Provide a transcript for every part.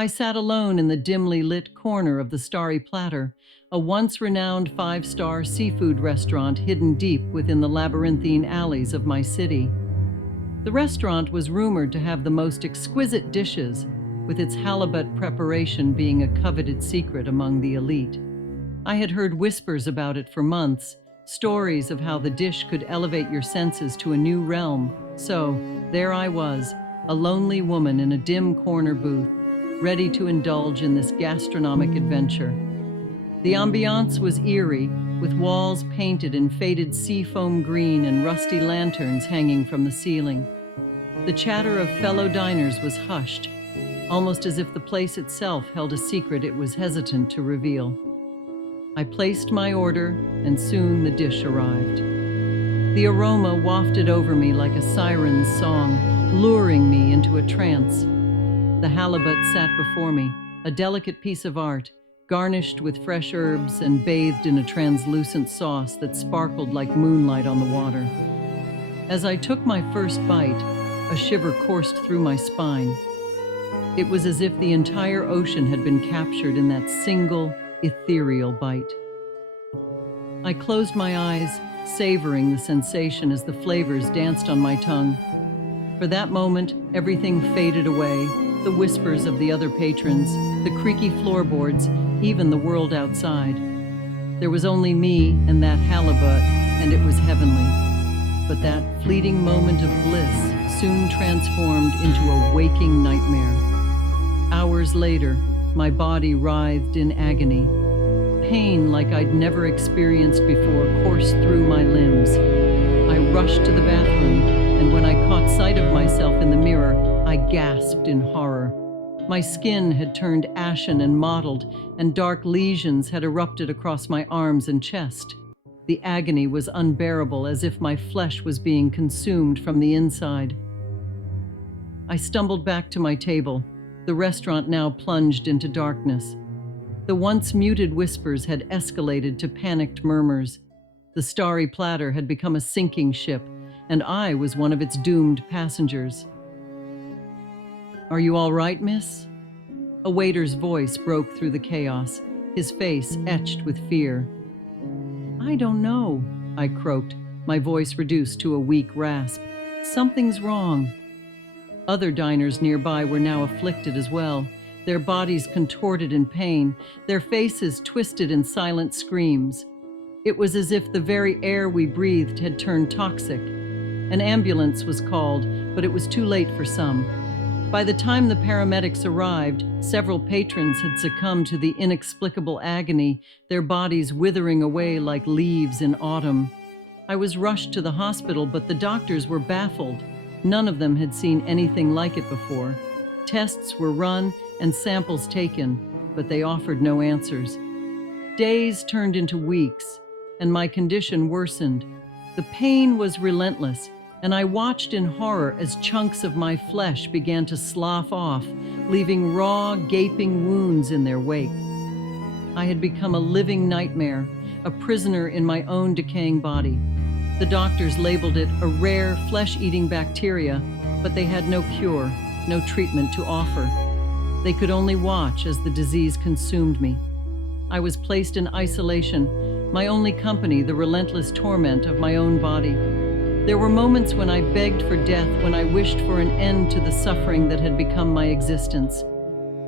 I sat alone in the dimly lit corner of the Starry Platter, a once renowned five-star seafood restaurant hidden deep within the labyrinthine alleys of my city. The restaurant was rumored to have the most exquisite dishes, with its halibut preparation being a coveted secret among the elite. I had heard whispers about it for months, stories of how the dish could elevate your senses to a new realm. So, there I was, a lonely woman in a dim corner booth, ready to indulge in this gastronomic adventure. The ambiance was eerie, with walls painted in faded seafoam green and rusty lanterns hanging from the ceiling. The chatter of fellow diners was hushed, almost as if the place itself held a secret it was hesitant to reveal. I placed my order, and soon the dish arrived. The aroma wafted over me like a siren's song, luring me into a trance. The halibut sat before me, a delicate piece of art, garnished with fresh herbs and bathed in a translucent sauce that sparkled like moonlight on the water. As I took my first bite, a shiver coursed through my spine. It was as if the entire ocean had been captured in that single, ethereal bite. I closed my eyes, savoring the sensation as the flavors danced on my tongue. For that moment, everything faded away, the whispers of the other patrons, the creaky floorboards, even the world outside. There was only me and that halibut, and it was heavenly. But that fleeting moment of bliss soon transformed into a waking nightmare. Hours later, my body writhed in agony. Pain like I'd never experienced before coursed through my limbs. I rushed to the bathroom, and when I caught sight of myself in the mirror, I gasped in horror. My skin had turned ashen and mottled, and dark lesions had erupted across my arms and chest. The agony was unbearable, as if my flesh was being consumed from the inside. I stumbled back to my table, the restaurant now plunged into darkness. The once muted whispers had escalated to panicked murmurs. The Starry Platter had become a sinking ship, and I was one of its doomed passengers. "Are you all right, miss?" A waiter's voice broke through the chaos, his face etched with fear. "I don't know," I croaked, my voice reduced to a weak rasp. "Something's wrong." Other diners nearby were now afflicted as well, their bodies contorted in pain, their faces twisted in silent screams. It was as if the very air we breathed had turned toxic. An ambulance was called, but it was too late for some. By the time the paramedics arrived, several patrons had succumbed to the inexplicable agony, their bodies withering away like leaves in autumn. I was rushed to the hospital, but the doctors were baffled. None of them had seen anything like it before. Tests were run and samples taken, but they offered no answers. Days turned into weeks, and my condition worsened. The pain was relentless, and I watched in horror as chunks of my flesh began to slough off, leaving raw, gaping wounds in their wake. I had become a living nightmare, a prisoner in my own decaying body. The doctors labeled it a rare, flesh-eating bacteria, but they had no cure, no treatment to offer. They could only watch as the disease consumed me. I was placed in isolation, my only company the relentless torment of my own body. There were moments when I begged for death, when I wished for an end to the suffering that had become my existence.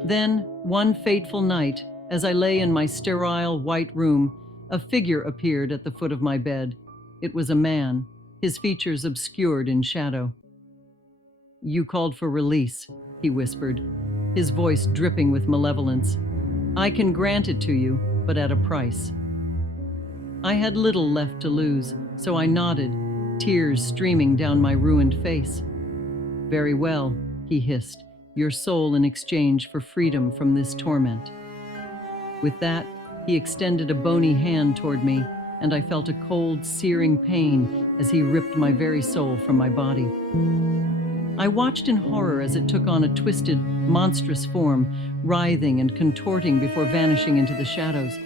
Then, one fateful night, as I lay in my sterile white room, a figure appeared at the foot of my bed. It was a man, his features obscured in shadow. "You called for release," he whispered, his voice dripping with malevolence. "I can grant it to you, but at a price." I had little left to lose, so I nodded, tears streaming down my ruined face. "Very well," he hissed, "your soul in exchange for freedom from this torment." With that, he extended a bony hand toward me, and I felt a cold, searing pain as he ripped my very soul from my body. I watched in horror as it took on a twisted, monstrous form, writhing and contorting before vanishing into the shadows.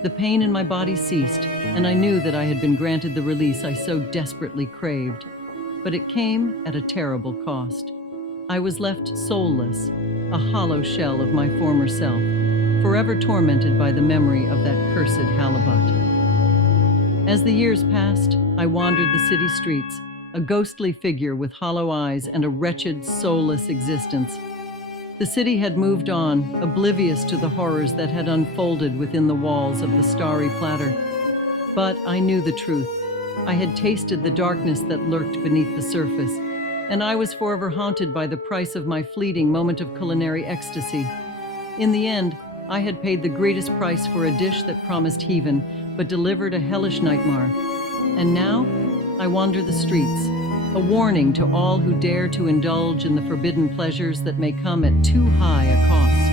The pain in my body ceased, and I knew that I had been granted the release I so desperately craved. But it came at a terrible cost. I was left soulless, a hollow shell of my former self, forever tormented by the memory of that cursed halibut. As the years passed, I wandered the city streets, a ghostly figure with hollow eyes and a wretched, soulless existence. The city had moved on, oblivious to the horrors that had unfolded within the walls of the Starry Platter. But I knew the truth. I had tasted the darkness that lurked beneath the surface, and I was forever haunted by the price of my fleeting moment of culinary ecstasy. In the end, I had paid the greatest price for a dish that promised heaven, but delivered a hellish nightmare. And now, I wander the streets, a warning to all who dare to indulge in the forbidden pleasures that may come at too high a cost.